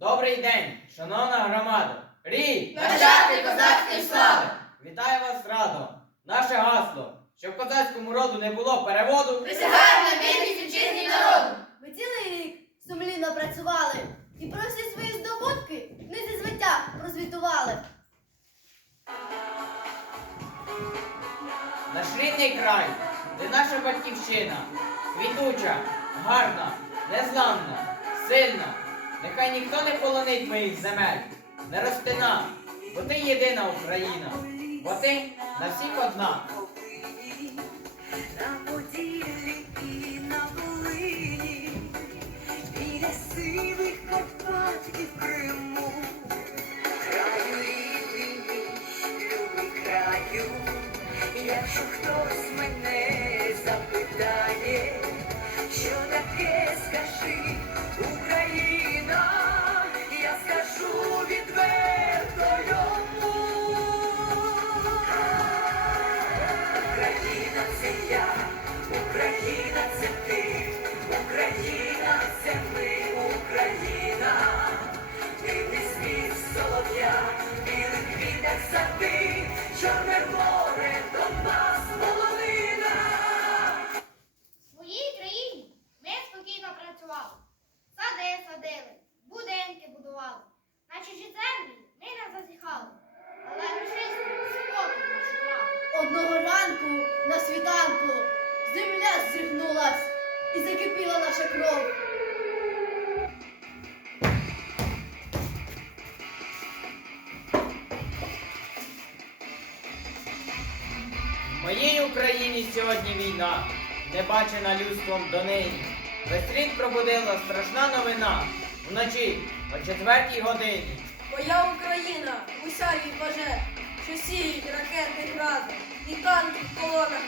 Добрий день, шановна громада! Рій! Нащадки козацької слави! Вітаю вас радо! Наше гасло, щоб козацькому роду не було переводу. Присягаємо на вірність вітчизні народу! Ви цілий рік сумлінно працювали і про всі свої здобутки в книзі звиття прозвітували. Наш рідний край, де наша батьківщина, квітуча, гарна, незламна, сильна. Нехай ніхто не полонить моїх земель, не розтина, бо ти єдина Україна, бо ти на всіх одна. На Поділлі і на Волині, біля сивих Карпат Криму, краю рідний любий краю, якщо хтось мене запитає, що таке скажи не. Але рашисти спокій не шукали. Одного ранку на світанку земля зригнулась і закипіла наша кров. В моїй Україні сьогодні війна, не бачена людством донині. Весь світ пробудила страшна новина вночі о четвертій годині. Моя Україна уся їй баже, що сіють ракети гради, і танки в колонах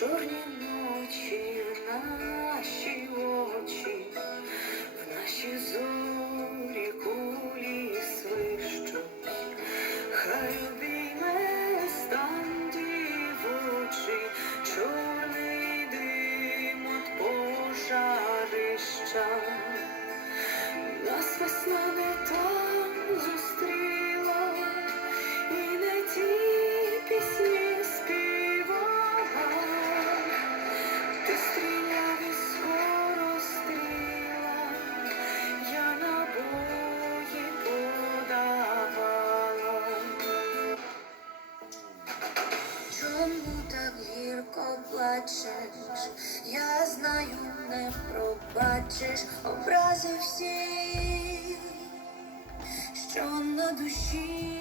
Чорні ночі в наші очі, в наші зорі кулі свищуть, хай обійме стан дівочий, чорний дим от пожарища. Чому так гірко плачеш? Я знаю, не пробачиш образи всі, що на душі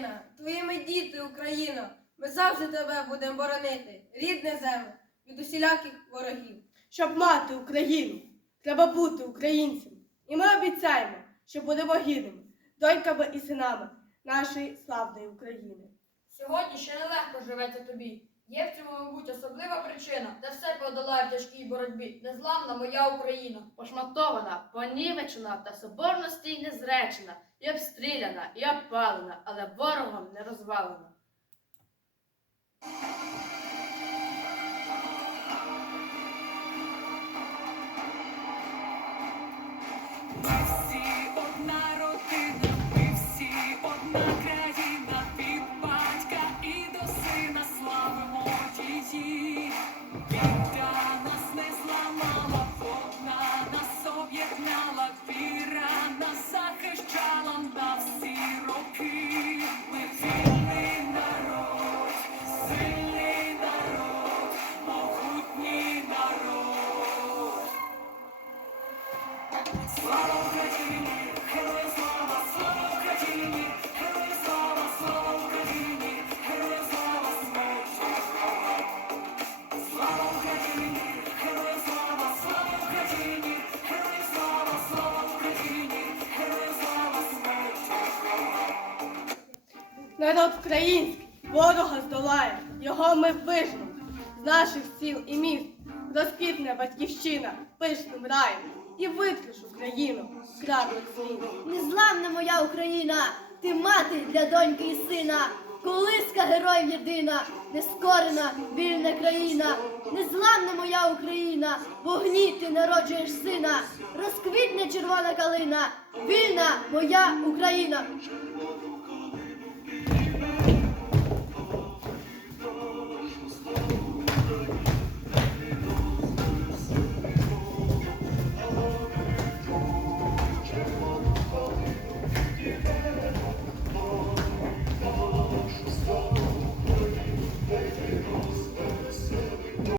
єдина, твоїми діти, Україно. Ми завжди тебе будемо боронити, рідне земле, від усіляких ворогів. Щоб мати Україну, треба бути українцем. І ми обіцяємо, що будемо гідними, доньками і синами нашої славної України. Сьогодні ще нелегко живеться тобі. Є в цьому, мабуть, особлива причина, та все подолає в тяжкій боротьбі. Незламна моя Україна. Пошматована, понівечена та соборності й незречена, і обстріляна, і опалена, але ворогом не розвалена. Всі Народ український ворога здолає, його ми вижнемо. З наших сіл і міст розквітне батьківщина пишним раєм і витриш Україну краплик світ. Незламна моя Україна, ти мати для доньки і сина, колиска героїв єдина, нескорена, вільна країна, незламна моя Україна, в огні ти народжуєш сина, розквітне червона калина, вільна моя Україна.